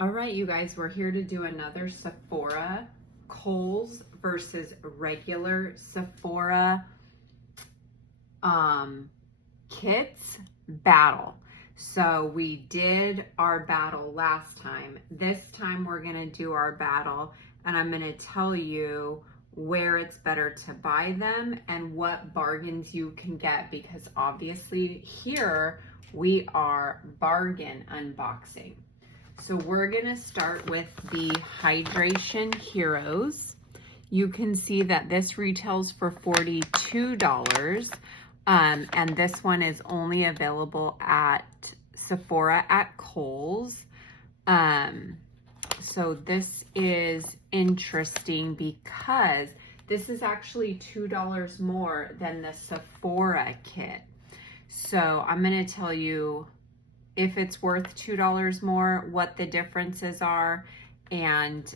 All right, you guys, we're here to do another Sephora Kohl's versus regular Sephora kits battle. So we did our battle last time. This time we're gonna do our battle, and I'm gonna tell you where it's better to buy them and what bargains you can get, because obviously here we are bargain unboxing. So we're gonna start with the Hydration Heroes. You can see that this retails for $42, and this one is only available at Sephora at Kohl's. So this is interesting because this is actually $2 more than the Sephora kit. So I'm gonna tell you if it's worth $2 more, what the differences are, and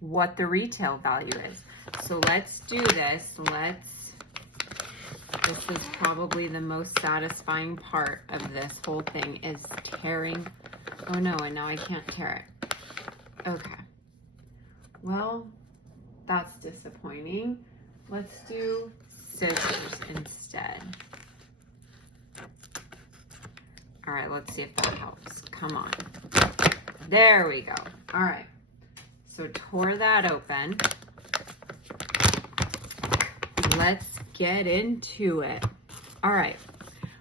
what the retail value is. So let's do this. This is probably the most satisfying part of this whole thing, is tearing. Oh no, and now I can't tear it. Okay. Well, that's disappointing. Let's do scissors instead. All right, let's see if that helps. Come on. There we go. All right. So tore that open. Let's get into it. All right.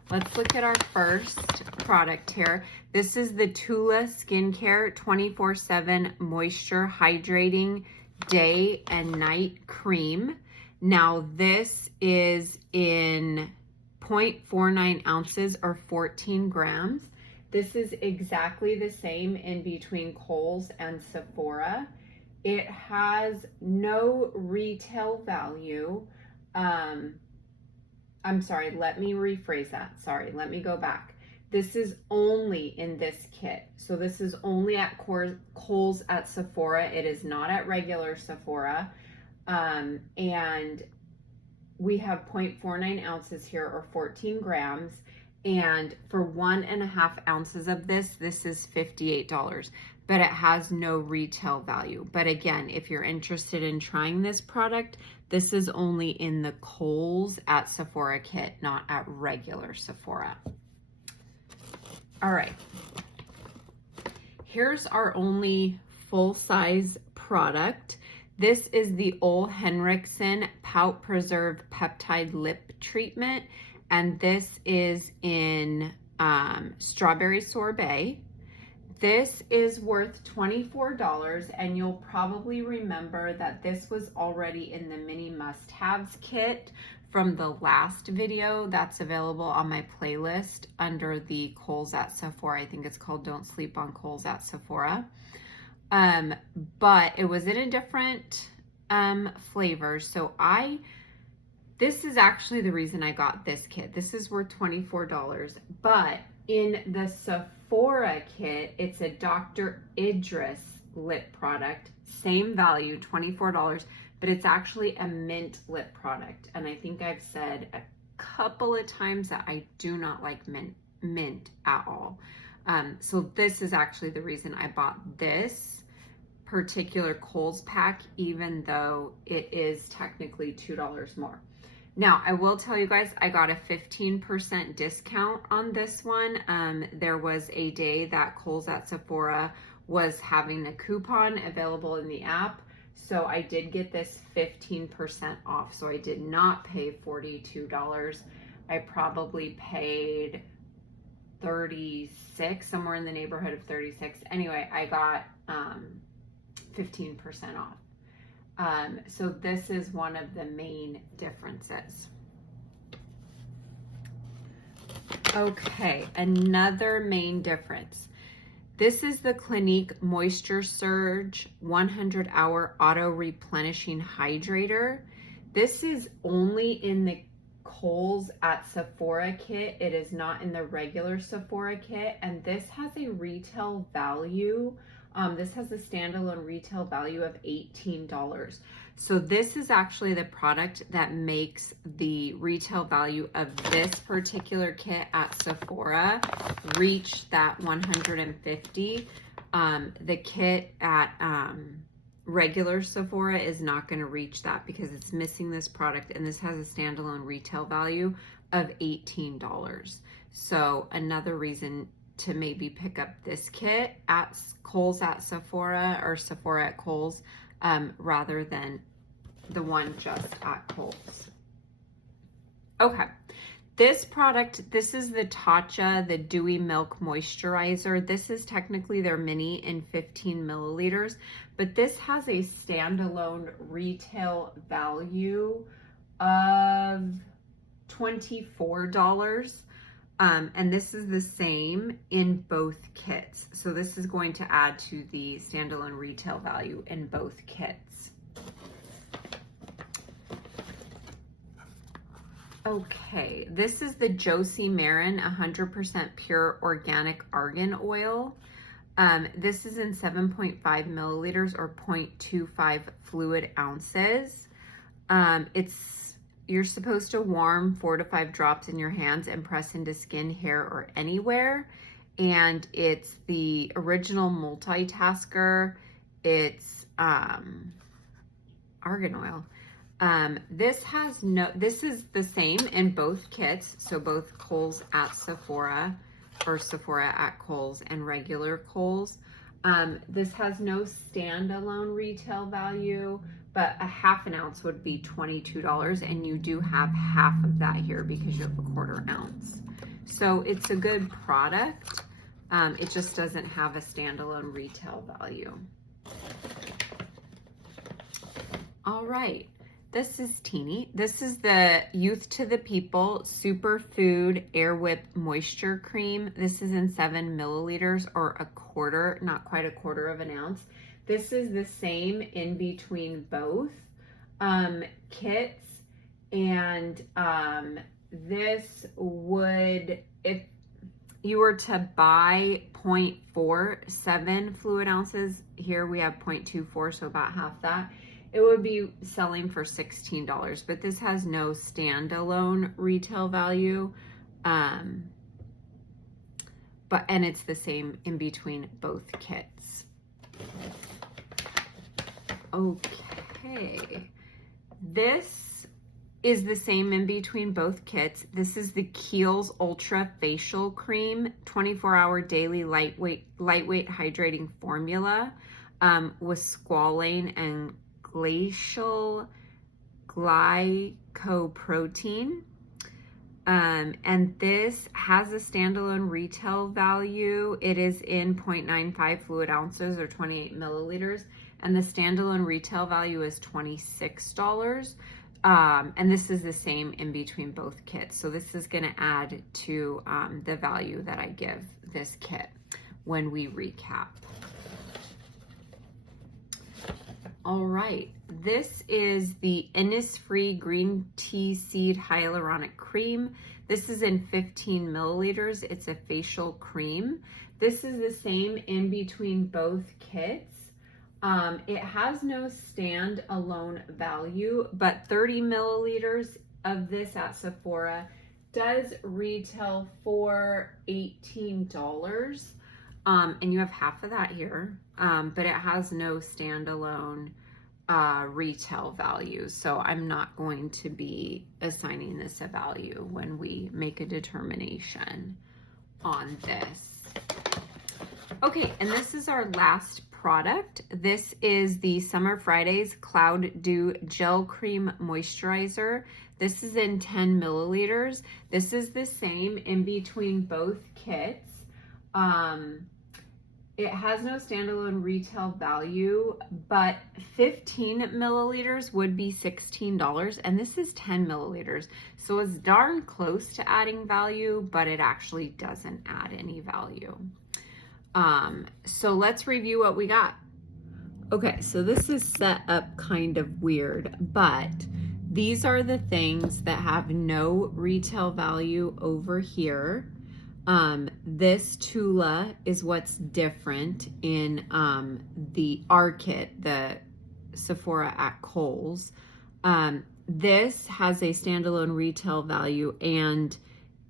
Let's look at our first product here. This is the Tula Skincare 24/7 Moisture Hydrating Day and Night Cream. Now this is in 0.49 ounces or 14 grams. This is exactly the same in between Kohl's and Sephora. It has no retail value. I'm sorry, let me rephrase that. Sorry, let me go back. This is only in this kit. So this is only at Kohl's at Sephora. It is not at regular Sephora. And we have 0.49 ounces here, or 14 grams. And for 1.5 ounces of this is $58, but it has no retail value. But again, if you're interested in trying this product, this is only in the Kohl's at Sephora kit, not at regular Sephora. All right. Here's our only full-size product. This is the Ole Henriksen Pout Preserve Peptide Lip Treatment, and this is in Strawberry Sorbet. This is worth $24, and you'll probably remember that this was already in the mini must-haves kit from the last video that's available on my playlist under the Kohl's at Sephora. I think it's called Don't Sleep on Kohl's at Sephora. But it was in a different flavor. So this is actually the reason I got this kit. This is worth $24, but in the Sephora kit, it's a Dr. Idris lip product, same value, $24, but it's actually a mint lip product. And I think I've said a couple of times that I do not like mint at all. So this is actually the reason I bought this particular Kohl's pack, even though it is technically $2 more. Now, I will tell you guys, I got a 15% discount on this one. There was a day that Kohl's at Sephora was having a coupon available in the app, so I did get this 15% off. So I did not pay $42. I probably paid 36, somewhere in the neighborhood of 36. Anyway, I got 15% off. So this is one of the main differences. Okay, another main difference. This is the Clinique Moisture Surge 100-hour auto replenishing hydrator. This is only in the Kohl's at Sephora kit. It is not in the regular Sephora kit, and this has a retail value. This has a standalone retail value of $18. So this is actually the product that makes the retail value of this particular kit at Sephora reach that $150. The kit at regular Sephora is not going to reach that because it's missing this product, and this has a standalone retail value of $18. So another reason to maybe pick up this kit at Kohl's at Sephora, or Sephora at Kohl's, rather than the one just at Kohl's. Okay. This product, this is the Tatcha, the Dewy Milk Moisturizer. This is technically their mini in 15 milliliters, but this has a standalone retail value of $24. And this is the same in both kits. So this is going to add to the standalone retail value in both kits. Okay, this is the Josie Marin 100% pure organic argan oil. This is in 7.5 milliliters or 0.25 fluid ounces. You're supposed to warm 4 to 5 drops in your hands and press into skin, hair, or anywhere. And it's the original multitasker. It's argan oil. This is the same in both kits. So both Kohl's at Sephora, or Sephora at Kohl's, and regular Kohl's. This has no standalone retail value, but a half an ounce would be $22, and you do have half of that here because you have a 1/4 ounce. So it's a good product. It just doesn't have a standalone retail value. All right. This is teeny. This is the Youth to the People Superfood Air Whip Moisture Cream. This is in 7 milliliters or a 1/4, not quite a 1/4 of an ounce. This is the same in between both kits. And this would, if you were to buy 0.47 fluid ounces, here we have 0.24, so about half that. It would be selling for $16, but this has no standalone retail value. And it's the same in between both kits. Okay. This is the same in between both kits. This is the Kiehl's Ultra Facial Cream, 24-hour daily lightweight hydrating formula with squalane and glacial glycoprotein. And this has a standalone retail value. It is in 0.95 fluid ounces or 28 milliliters. And the standalone retail value is $26. And this is the same in between both kits. So this is going to add to the value that I give this kit when we recap. All right, this is the Innisfree Green Tea Seed Hyaluronic Cream. This is in 15 milliliters. It's a facial cream. This is the same in between both kits. It has no stand-alone value, but 30 milliliters of this at Sephora does retail for $18. And you have half of that here, but it has no standalone retail value. So I'm not going to be assigning this a value when we make a determination on this. Okay, and this is our last product. This is the Summer Fridays Cloud Dew Gel Cream Moisturizer. This is in 10 milliliters. This is the same in between both kits. It has no standalone retail value, but 15 milliliters would be $16, and this is 10 milliliters. So it's darn close to adding value, but it actually doesn't add any value. So let's review what we got. Okay, so this is set up kind of weird, but these are the things that have no retail value over here. This Tula is what's different in our kit, the Sephora at Kohl's. This has a standalone retail value and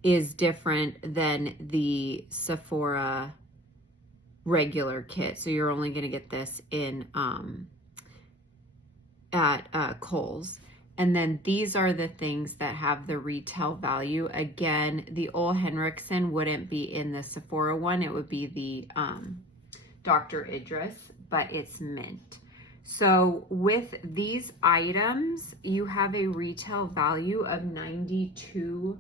is different than the Sephora regular kit. So you're only going to get this in at Kohl's. And then these are the things that have the retail value. Again, the Ole Henriksen wouldn't be in the Sephora one. It would be the Dr. Idris, but it's mint. So with these items, you have a retail value of $92.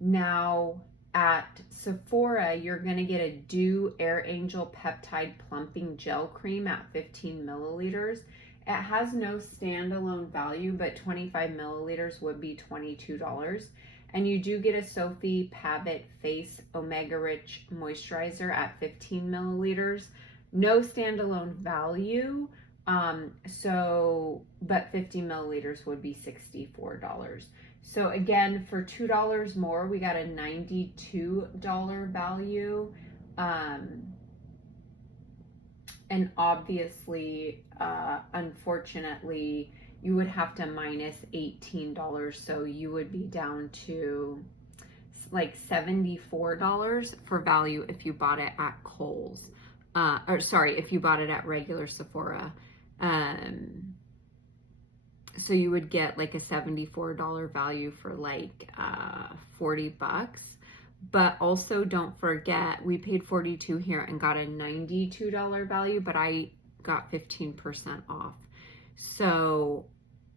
Now at Sephora, you're going to get a Dew Air Angel Peptide Plumping Gel Cream at 15 milliliters. It has no standalone value, but 25 milliliters would be $22. And you do get a Sophie Pabit Face Omega Rich Moisturizer at 15 milliliters. No standalone value, but 50 milliliters would be $64. So again, for $2 more, we got a $92 value. And obviously, unfortunately, you would have to minus $18. So you would be down to like $74 for value if you bought it at Kohl's. If you bought it at regular Sephora. So you would get like a $74 value for like $40. But also don't forget, we paid $42 here and got a $92 value, but I got 15% off. So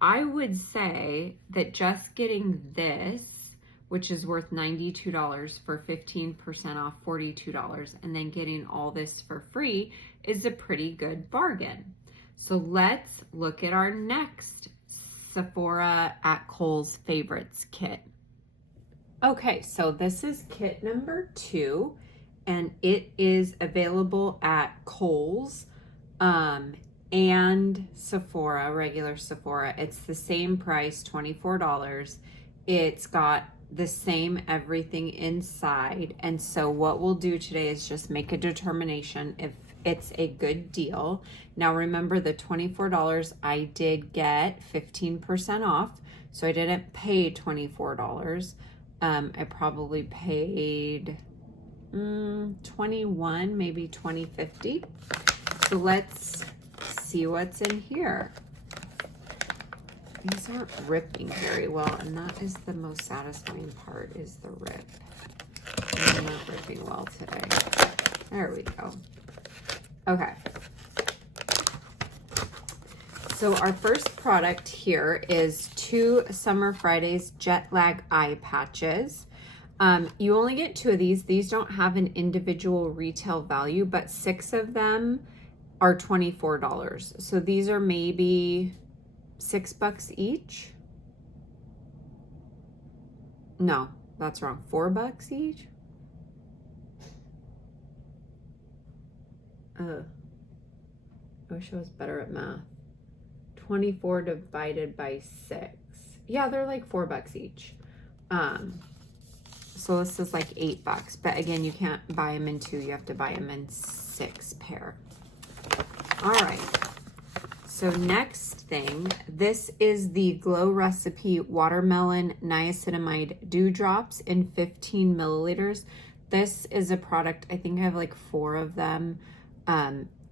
I would say that just getting this, which is worth $92 for 15% off $42, and then getting all this for free is a pretty good bargain. So let's look at our next Sephora at Kohl's favorites kit. Okay, so this is kit number 2, and it is available at Kohl's and Sephora, regular Sephora. It's the same price, $24. It's got the same everything inside. And so what we'll do today is just make a determination if it's a good deal. Now remember, the $24, I did get 15% off, so I didn't pay $24. I probably paid $21, maybe $20.50. So let's see what's in here. These aren't ripping very well, and that is the most satisfying part, is the rip. They're not ripping well today. There we go. Okay. So our first product here is 2 Summer Fridays Jet Lag Eye Patches. You only get 2 of these. These don't have an individual retail value, but 6 of them are $24. So these are maybe $6 each. No, that's wrong. $4 each. I wish I was better at math. 24 divided by 6. Yeah, they're like $4 each. So this is like $8. But again, you can't buy them in 2. You have to buy them in 6 pair. All right. So next thing, this is the Glow Recipe Watermelon Niacinamide Dewdrops in 15 milliliters. This is a product, I think I have like 4 of them.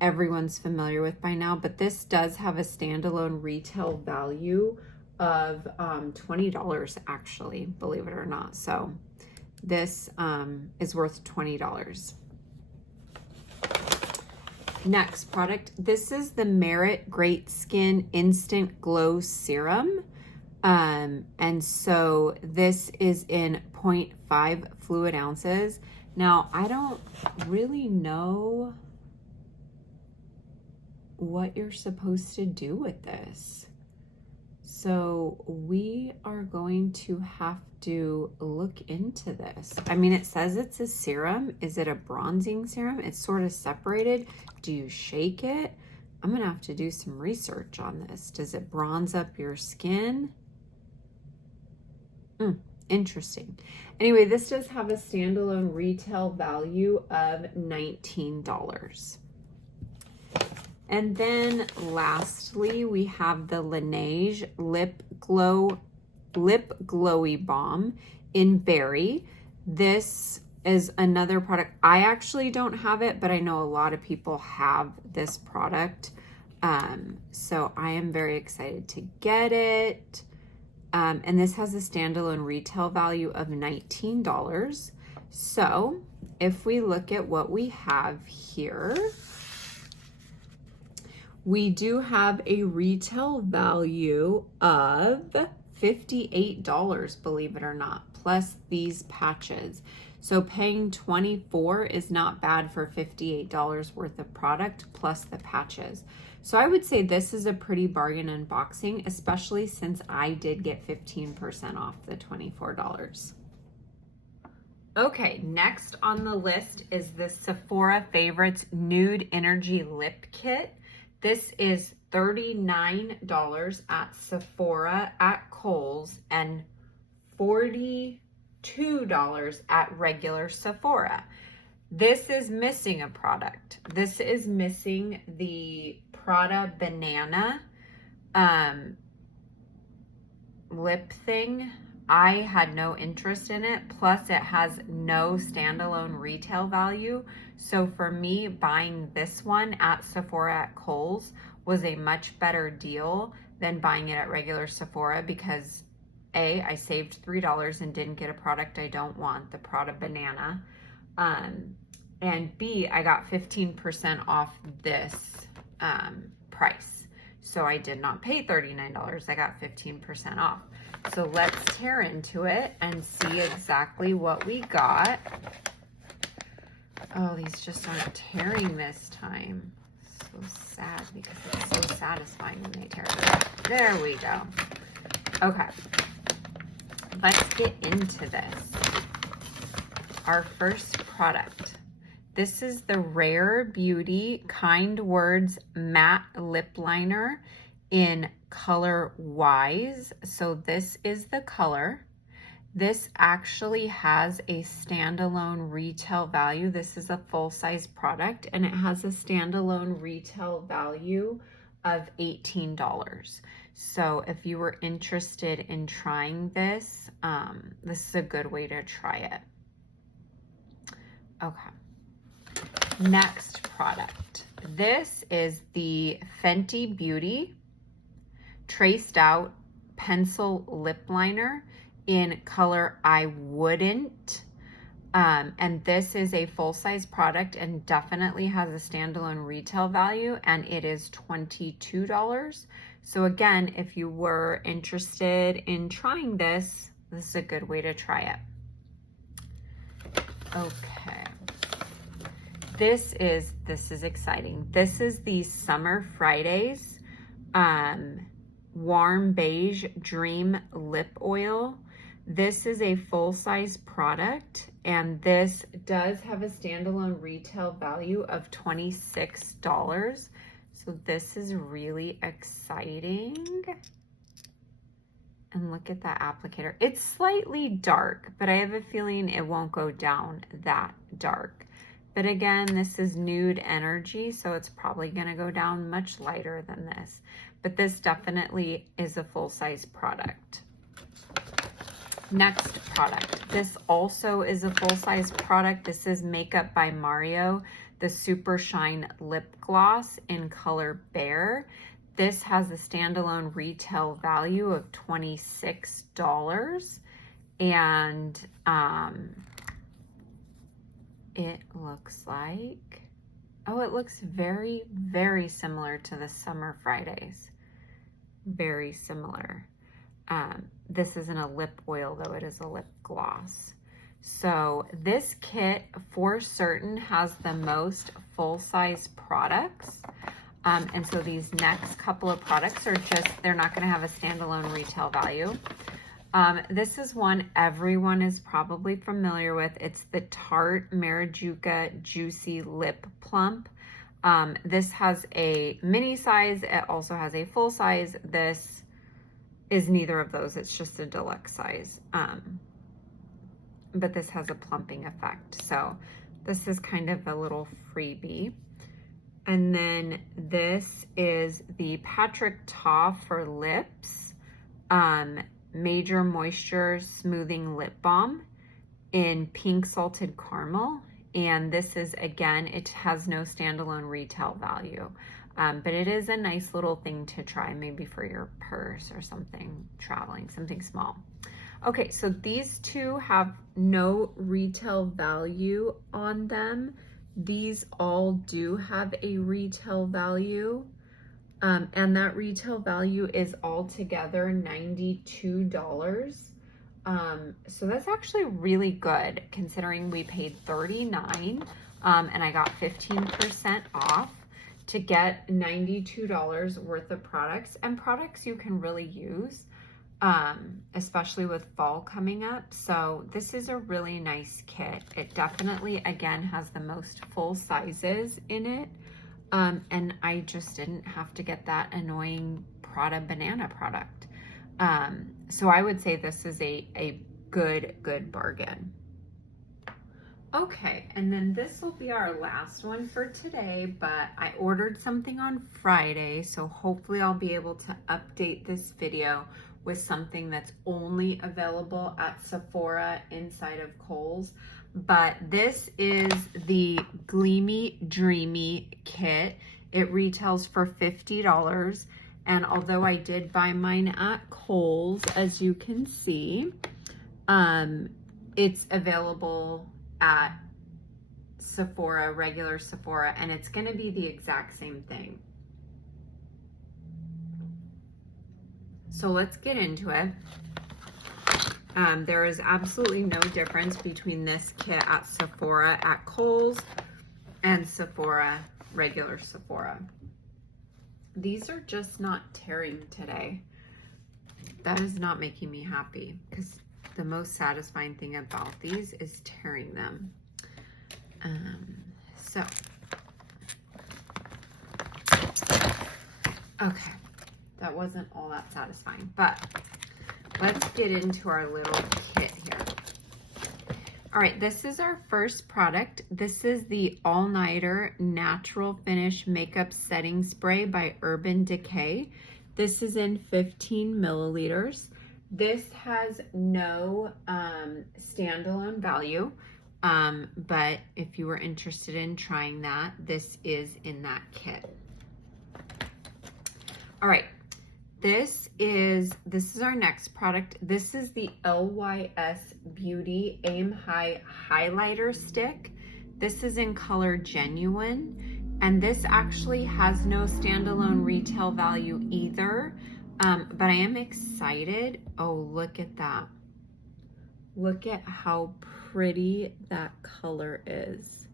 Everyone's familiar with by now, but this does have a standalone retail value of $20 actually, believe it or not. So this is worth $20. Next product, this is the Merit Great Skin Instant Glow Serum. And so this is in 0.5 fluid ounces. Now, I don't really know what you're supposed to do with this. So we are going to have to look into this. I mean, it says it's a serum. Is it a bronzing serum? It's sort of separated. Do you shake it? I'm gonna have to do some research on this. Does it bronze up your skin? Interesting. Anyway, this does have a standalone retail value of $19. And then lastly, we have the Laneige Lip Glowy Balm in Berry. This is another product. I actually don't have it, but I know a lot of people have this product. So I am very excited to get it. And this has a standalone retail value of $19. So if we look at what we have here, we do have a retail value of $58, believe it or not, plus these patches. So paying $24 is not bad for $58 worth of product plus the patches. So I would say this is a pretty bargain unboxing, especially since I did get 15% off the $24. Okay, next on the list is the Sephora Favorites Nude Energy Lip Kit. This is $39 at Sephora at Kohl's and $42 at regular Sephora. This is missing a product. This is missing the Prada Banana lip thing. I had no interest in it. Plus it has no standalone retail value. So for me, buying this one at Sephora at Kohl's was a much better deal than buying it at regular Sephora because A, I saved $3 and didn't get a product I don't want, the Prada Banana. And B, I got 15% off this price. So I did not pay $39, I got 15% off. So let's tear into it and see exactly what we got. Oh, these just aren't tearing this time. So sad because it's so satisfying when they tear it. There we go. Okay, let's get into this. Our first product. This is the Rare Beauty Kind Words Matte Lip Liner in color Wise. So this is the color. This actually has a standalone retail value. This is a full-size product and it has a standalone retail value of $18. So if you were interested in trying this, this is a good way to try it. Okay. Next product. This is the Fenty Beauty Traced Out Pencil Lip Liner in color I Wouldn't. And this is a full-size product and definitely has a standalone retail value and it is $22. So again, if you were interested in trying this, this is a good way to try it. Okay. This is exciting. This is the Summer Fridays Warm Beige Dream Lip Oil. This is a full-size product and this does have a standalone retail value of $26. So this is really exciting. And look at that applicator. It's slightly dark, but I have a feeling it won't go down that dark. But again, this is Nude Energy, so it's probably gonna go down much lighter than this. But this definitely is a full-size product. Next product. This also is a full-size product. This is Makeup by Mario, the Super Shine Lip Gloss in color Bear. This has a standalone retail value of $26. And it looks like, oh, it looks very, very similar to the Summer Fridays. Very similar. This isn't a lip oil though, it is a lip gloss. So this kit for certain has the most full-size products. And so these next couple of products are just, they're not gonna have a standalone retail value. This is one everyone is probably familiar with. It's the Tarte Marijuca Juicy Lip Plump. This has a mini size. It also has a full size. This is neither of those. It's just a deluxe size. But this has a plumping effect. So this is kind of a little freebie. And then this is the Patrick Ta for Lips Major Moisture Smoothing Lip Balm in pink salted caramel. And this is, again, it has no standalone retail value. But it is a nice little thing to try, maybe for your purse or something, traveling, something small. Okay, so these two have no retail value on them. These all do have a retail value. And that retail value is altogether $92. So that's actually really good considering we paid $39 and I got 15% off to get $92 worth of products, and products you can really use, especially with fall coming up. So this is a really nice kit. It definitely, again, has the most full sizes in it. And I just didn't have to get that annoying Prada banana product. So I would say this is a good bargain. Okay, and then this will be our last one for today, but I ordered something on Friday, so hopefully I'll be able to update this video with something that's only available at Sephora inside of Kohl's. But this is the Gleamy Dreamy kit. It retails for $50. And although I did buy mine at Kohl's, as you can see, it's available at Sephora, regular Sephora, and it's going to be the exact same thing. So let's get into it. There is absolutely no difference between this kit at Sephora at Kohl's and Sephora, regular Sephora. These are just not tearing today. That is not making me happy, because the most satisfying thing about these is tearing them. Okay, that wasn't all that satisfying, but let's get into our little kit here. All right, this is our first product. This is the All Nighter Natural Finish Makeup Setting Spray by Urban Decay. This is in 15 milliliters. This has no standalone value, but if you were interested in trying that, this is in that kit. All right, this is our next product. This is the LYS Beauty Aim High Highlighter Stick. This is in color Genuine, and this actually has no standalone retail value either. But I am excited. Oh, look at that. Look at how pretty that color is.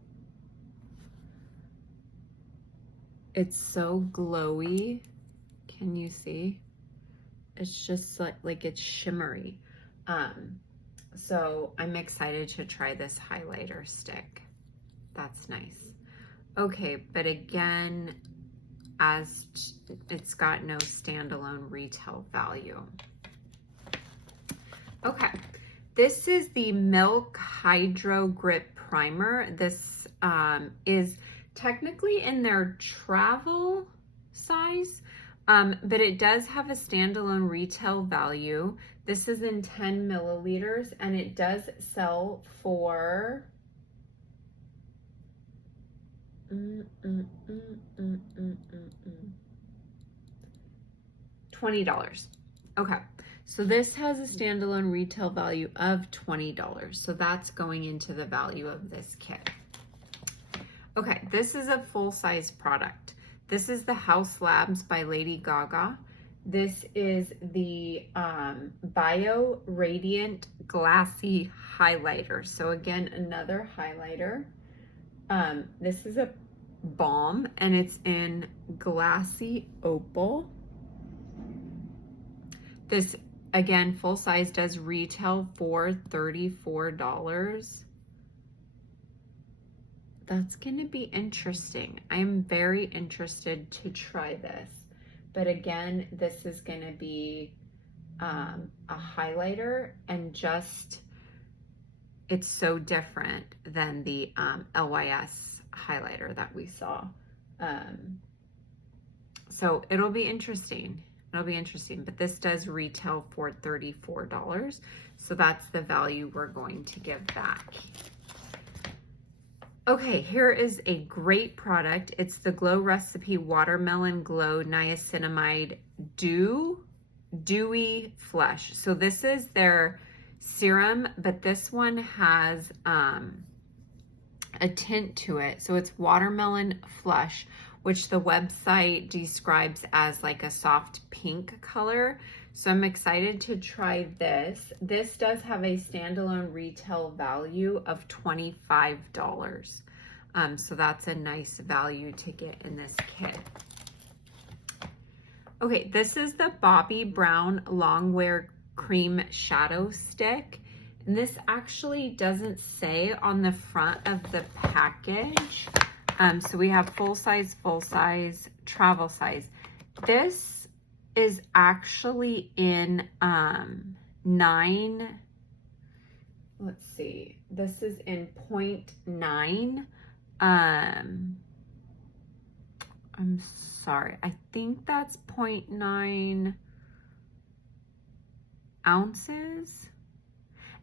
It's so glowy. Can you see? It's just like it's shimmery. So I'm excited to try this highlighter stick. That's nice. Okay, but again, as it's got no standalone retail value. Okay, this is the Milk Hydro Grip Primer. This is technically in their travel size, but it does have a standalone retail value. This is in 10 milliliters, and it does sell for $20. Okay, so this has a standalone retail value of $20. So that's going into the value of this kit. Okay, this is a full-size product. This is the House Labs by Lady Gaga. This is the Bio Radiant Glassy Highlighter. So again, another highlighter. This is a balm, and it's in Glassy Opal. This, again, full size, does retail for $34. That's going to be interesting. I'm very interested to try this. But again, this is going to be a highlighter, and just, it's so different than the LYS highlighter that we saw. So it'll be interesting. It'll be interesting, but this does retail for $34. So that's the value we're going to give back. Okay, here is a great product. It's the Glow Recipe Watermelon Glow Niacinamide Dewy Flush. So this is their serum, but this one has a tint to it. So it's watermelon flush, which the website describes as like a soft pink color. So I'm excited to try this. This does have a standalone retail value of $25. So that's a nice value to get in this kit. Okay, this is the Bobbi Brown Longwear Cream Shadow Stick. And this actually doesn't say on the front of the package. So we have full size, travel size. This is actually in 9, let's see, this is in 0.9. I'm sorry, I think that's 0.9 ounces.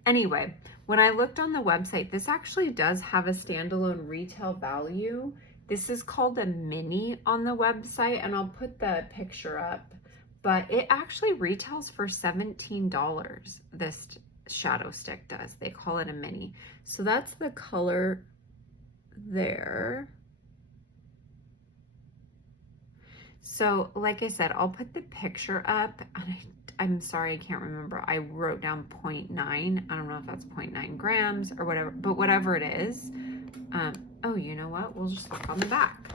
Anyway, when I looked on the website, this actually does have a standalone retail value. This is called a mini on the website, and I'll put the picture up, but it actually retails for $17. This shadow stick does. They call it a mini. So that's the color there. So like I said, I'll put the picture up, and I'm sorry, I can't remember. I wrote down 0.9. I don't know if that's 0.9 grams or whatever, but whatever it is. Oh, you know what? We'll just look on the back.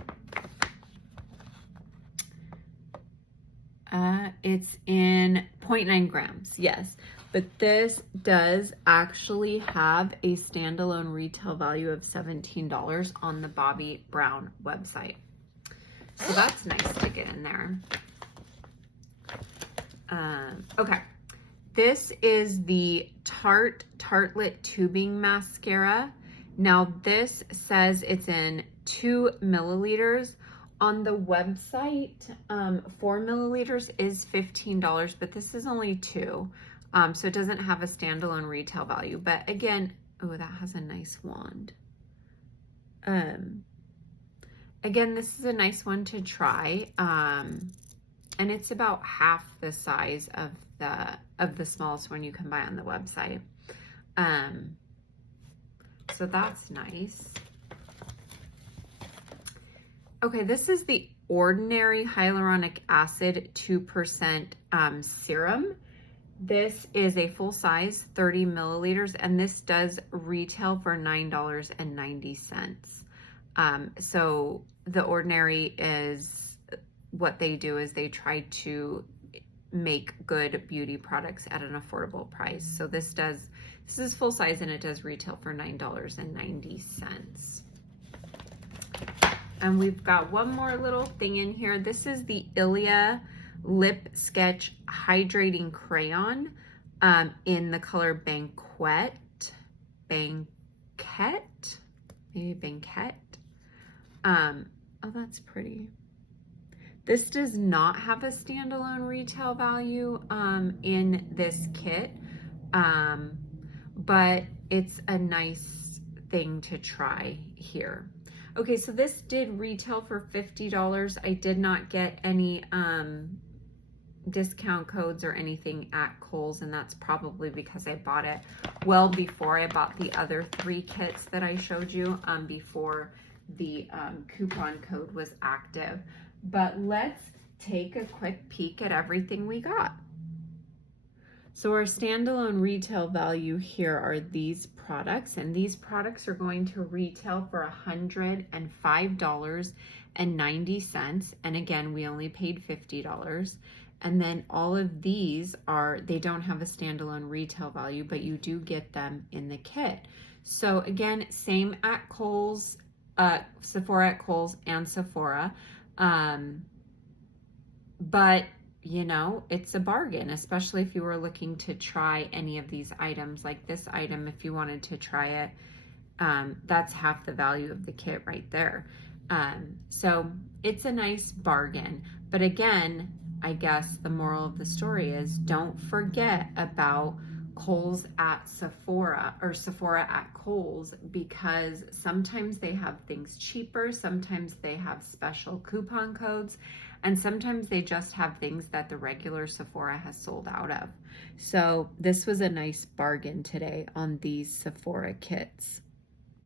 It's in 0.9 grams, yes. But this does actually have a standalone retail value of $17 on the Bobbi Brown website. So that's nice to get in there. Okay, this is the Tartelette Tubing Mascara. Now this says it's in 2 milliliters. On the website, 4 milliliters is $15, but this is only 2. So it doesn't have a standalone retail value. But again, oh, that has a nice wand. Again, this is a nice one to try. And it's about half the size of the smallest one you can buy on the website. So that's nice. Okay, this is the Ordinary Hyaluronic Acid 2% serum. This is a full size, 30 milliliters, and this does retail for $9.90. So the Ordinary is, what they do is they try to make good beauty products at an affordable price. So this is full size, and it does retail for $9.90. And we've got one more little thing in here. This is the Ilia Lip Sketch Hydrating Crayon in the color Banquet. Maybe Banquet. Oh, that's pretty. This does not have a standalone retail value in this kit, but it's a nice thing to try here. Okay, so this did retail for $50. I did not get any discount codes or anything at Kohl's, and that's probably because I bought it well before I bought the other 3 kits that I showed you before the coupon code was active. But let's take a quick peek at everything we got. So our standalone retail value here are these products, and these products are going to retail for $105.90. And again, we only paid $50. And then all of these they don't have a standalone retail value, but you do get them in the kit. So again, same at Kohl's, Sephora at Kohl's and Sephora. But you know, it's a bargain, especially if you were looking to try any of these items. Like this item, if you wanted to try it, that's half the value of the kit right there. So it's a nice bargain. But again, I guess the moral of the story is don't forget about Kohl's at Sephora or Sephora at Kohl's, because sometimes they have things cheaper, sometimes they have special coupon codes, and sometimes they just have things that the regular Sephora has sold out of. So this was a nice bargain today on these Sephora kits.